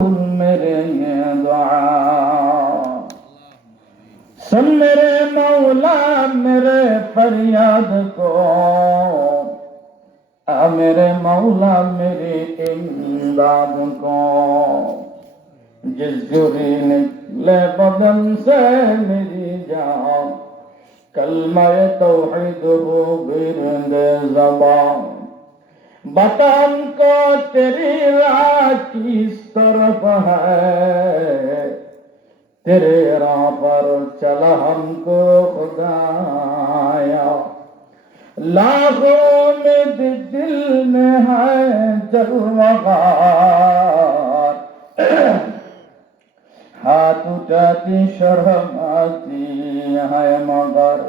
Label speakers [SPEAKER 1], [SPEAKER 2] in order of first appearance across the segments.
[SPEAKER 1] मेरे दुआ सुन मेरे मौला मेरे फरियाद को आ मेरे मौला मेरे इमदाद को जिस जुरी निकले बदन से मेरी जान कलमाए तौहीद हो गिरद जबान बता हमको तेरी राह किस तरफ है तेरे राह पर चला हमको खुदाया लाखों में दिल में है जलवगार हाथ उठाती शर्म आती है मगर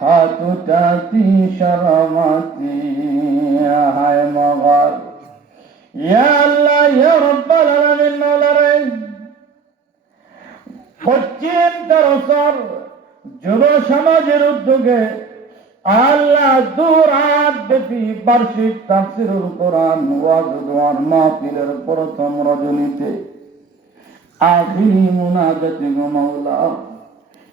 [SPEAKER 1] হাতুটাতি শরমাতি হায় মগর যুব সমাজের উদ্যোগে আল্লাহ বার্ষিক তাফসিরুল কোরআন ওয়াজ মাহফিলের প্রথম রজনীতে। আখিরি মুনাজাতে গো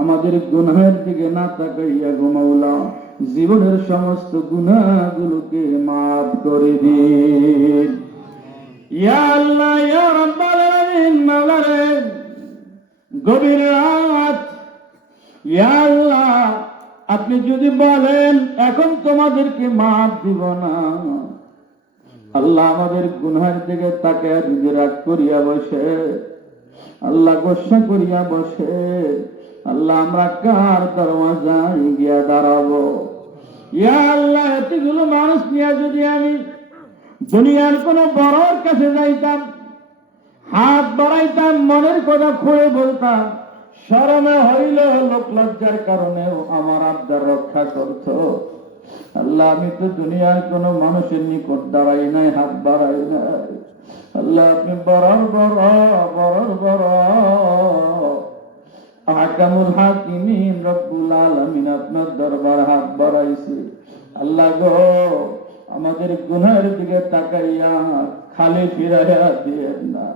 [SPEAKER 1] আমাদের গুনাহের দিকে না তাকাইয়া ঘুমাওলা জীবনের সমস্ত গুনাহগুলোকে মাফ করে দিন। ইয়া আল্লাহ, ইয়া রাব্বাল আলামিন গভীর রাত। ইয়া আল্লাহ, আপনি যদি বলেন, এখন তোমাদেরকে মাফ দিব না। আল্লাহ আমাদের গুনহার দিকে তাকে যদি রাগ করিয়া বসে, আল্লাহ গোসা করিয়া বসে আল্লাহ আমরা কার দরওয়াজায় গিয়া দাঁড়াবো? ইয়া আল্লাহ, এতগুলো মানুষ নিয়ে যদি আমি দুনিয়ার কোন বড়র কাছে যাইতাম, হাত বাড়াইতাম, মনের কথা খুঁড়ে বলতাম, শরমে হইল, লোক লজ্জার কারণেও আমার আবদার রক্ষা করতো। আল্লাহ, আমি তো দুনিয়ার কোন মানুষের নিকট দাঁড়াই নাই, হাত বাড়াই নাই। আল্লাহ, আপনি বড়র, বড় বড়র, বড়। আহকামুল হাকিমিন রব্বুল আলামিন আপনার দরবার হাত বাড়াইছে। আল্লাহ গো, আমাদের গুনাহের দিকে তাকাইয়া খালি ফিরাইয়া দিয়েন না।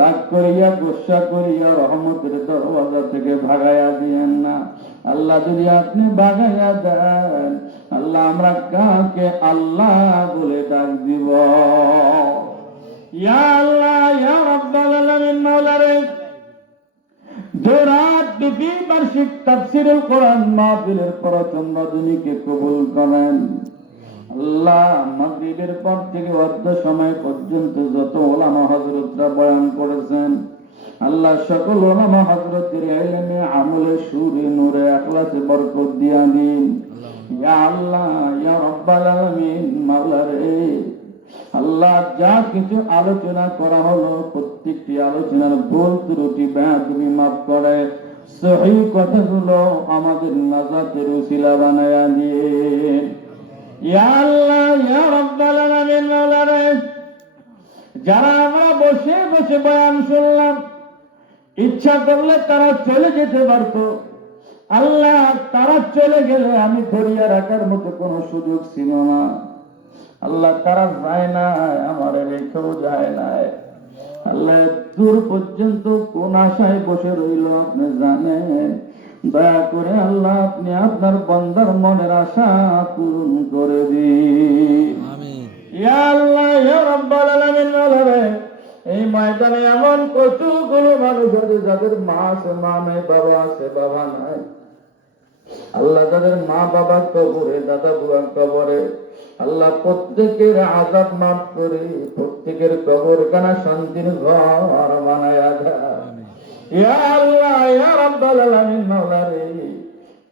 [SPEAKER 1] রাগ করিয়া, গোসা করিয়া, রহমতের দরওয়াজা থেকে ভাগাইয়া দিয়েন না। আল্লাহ যদি আপনি ভাগাইয়া দেন, আল্লাহ আমরা কাকে আল্লাহ বলে ডাক দিব। ইয়া আল্লাহ, ইয়া আলামিন, মাওলারে জোরাত বিবি বার্ষিক তাফসিরুল কোরআন মাহফিলের কবুল করেন। আল্লাহ মাগরিবের পর থেকে অর্ধ সময় পর্যন্ত যত ওলামা বয়ান করেছেন, আল্লাহ সকল ওলামা আমলে সুরে নূরে আখলাসে বরকত দিয়া দিন। ইয়া আল্লাহ, ইয়া আলামিন আল্লাহ যা কিছু আলোচনা করা হলো, প্রত্যেকটি আলোচনার ভুল ত্রুটি তুমি মাফ করে। সহি কথাগুলো আমাদের নাজাতের উসিলা বানায়া দিয়ে। ইয়া আল্লাহ, ইয়া রাব্বাল আলামিন মাওলা যারা আমরা বসে বসে বয়ান শুনলাম, ইচ্ছা করলে তারা চলে যেতে পারতো। আল্লাহ, তারা চলে গেলে আমি ধরিয়া রাখার মতো কোনো সুযোগ ছিল না। আল্লাহ, তারা যায় না আমার রেখেও যায় না আল্লাহ দূর পর্যন্ত কোন আশায় বসে রইল আপনি জানেন। দয়া করে আল্লাহ আপনি আপনার বন্দার মনের আশা পূরণ করে দিন। ইয়া আল্লাহ রাব্বাল আলামিন এই ময়দানে এমন কতগুলো মানুষ আছে যাদের মা আছে মা নাই বাবা আছে বাবা নাই। আল্লাহ তাদের মা বাবা কবরে দাদা বুয়া কবরে, আল্লাহ প্রত্যেকের আজাব মাফ করে, প্রত্যেকের কবর কানা শান্তির ঘর বানায়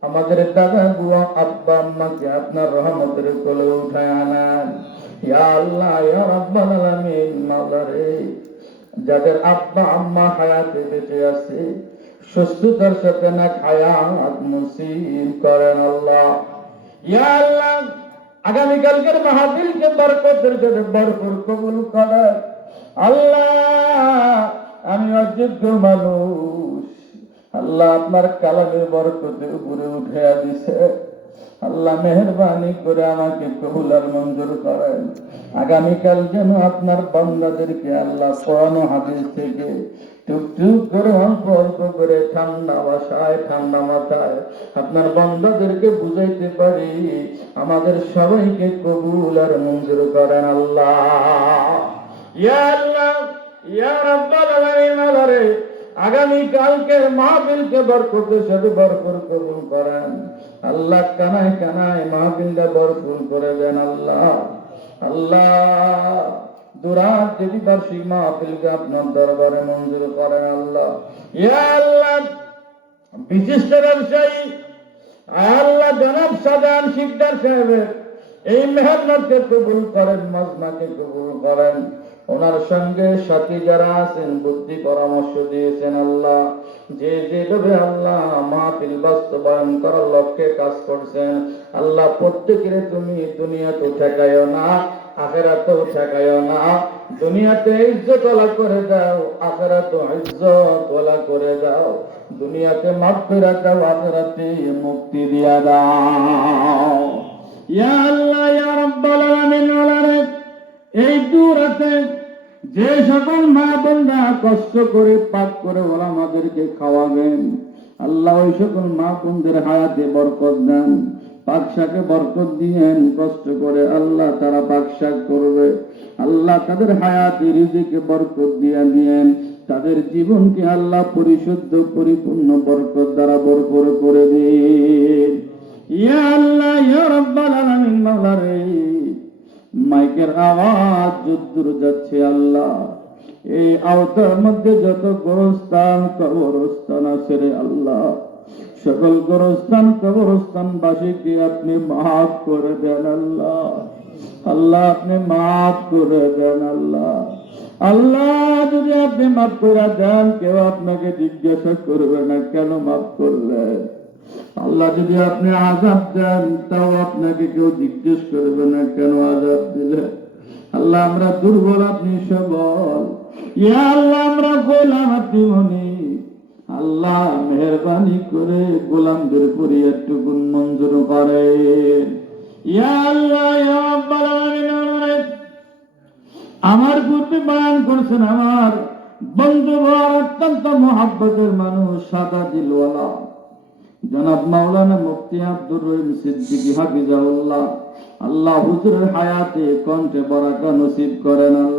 [SPEAKER 1] আমাদের দাদা বুয়া আব্বা, আম্মাকে আপনার রহমতের কোলে উঠায় আনান। যাদের আব্বা, আম্মা হায়াতে বেঁচে আছে সুস্থতার সাথে না হায়াত নসিব করেন আল্লাহ। ইয়া আল্লাহ, আগামীকালকের মাহফিলকে বরকতের জন্য বরকর কবুল করেন। আল্লাহ, আমি অযোগ্য মানুষ। আল্লাহ আপনার কালামের বরকতের উপরে উঠে দিছে। আল্লাহ মেহরবানি করে আমাকে কবুল আর মঞ্জুর করেন। আগামীকাল যেন আপনার বান্দাদেরকে আল্লাহ পড়ানো হাদিস থেকে টুকটুক করে অল্প অল্প করে ঠান্ডা বাসায়, ঠান্ডা মাথায় আপনার বান্দাদেরকে বুঝাইতে পারি। আমাদের সবাইকে কবুল আর মঞ্জুর করেন আল্লাহ। ইয়া আল্লাহ, ইয়া রাব্বাল আলামিন আগামী কালকের মাহফিলকে বরকতের সাথে বরকর কবুল করেন। আল্লাহ কানায় কানায় মাহফিলটা বরকর করে দেন আল্লাহ। আল্লাহ, দুরাত দেবী বার্ষিক মাহফিলকে আপনার দরবারে মঞ্জুর করেন আল্লাহ। ইয়া আল্লাহ, বিশিষ্ট ব্যবসায়ী আল্লাহ জনাব সাজান শিকদার সাহেবের। এই মেহনতকে কবুল করেন, মজমাকে কবুল করেন। ওনার সঙ্গে সাথী যারা আছেন, বুদ্ধি পরামর্শ দিয়েছেন আল্লাহ। যে যেভাবে আল্লাহ মাহফিল বাস্তবায়ন করার লক্ষ্যে কাজ করছেন, আল্লাহ প্রত্যেকের তুমি দুনিয়াতে ঠেকাইও না, আখেরাতেও ঠেকাইও না। দুনিয়াতে ইজ্জত করে দাও আখেরাতে ইজ্জত ওলা করে দাও। দুনিয়াতে মাগফিরাত দাও, আখেরাতে মুক্তি দিয়া দাও। ইয়া আল্লাহ, ইয়া রাব্বাল আলামিন এই দূরাতে যে সকল মা বোনরা কষ্ট করে পাক করে ওরা আমাদেরকে খাওয়াবেন, আল্লাহ ওই সকল মা বোনদের হায়াতে বরকত দেন, পাক শাকে বরকত দিয়েন, কষ্ট করে আল্লাহ তারা পাক শাক করবে। আল্লাহ তাদের হায়াতে রিজিকে বরকত দিয়ে দিয়েন, তাদের জীবনকে আল্লাহ পরিশুদ্ধ, পরিপূর্ণ বরকত দ্বারা বরকর করে দিন। ইয়া আল্লাহ, ইয়া রাব্বাল আলামিন মাইকের আওয়াজ যদ্দুর যাচ্ছে আল্লাহ। এই আওতার মধ্যে যত গোরস্থান, কবরস্থান আছে রে আল্লাহ। সকল গোরস্থান কবরস্থান বাসীকে আপনি মাফ করে দেন আল্লাহ। আল্লাহ, আপনি মাফ করে দেন আল্লাহ। আল্লাহ, যদি আপনি মাফ করে দেন, কেউ আপনাকে জিজ্ঞাসা করবে না, কেন মাফ করলেন? আল্লাহ যদি আপনি আজাব দেন, তাও আপনাকে কেউ জিজ্ঞেস করবে না কেন আজাব দিলে? আল্লাহ আমরা দুর্বল, আপনি সবল। ইয়া আল্লাহ, আমরা গোলাম, আপনি মনি আল্লাহ মেহরবানি করে গোলামদের করি একটু মঞ্জুর করে ইয়া আল্লাহ আমার পূর্বে বয়ান করছেন আমার বন্ধু অত্যন্ত মহাব্বতের মানুষ, সাদা দিলওয়ালা। জনাব মাওলানা মুফতি আব্দুর রহিম সিদ্দিকী হাফিজাউল্লাহ আল্লাহ হুজুরের হায়াতে কণ্ঠে বরাকা নসিব করেন আল্লাহ।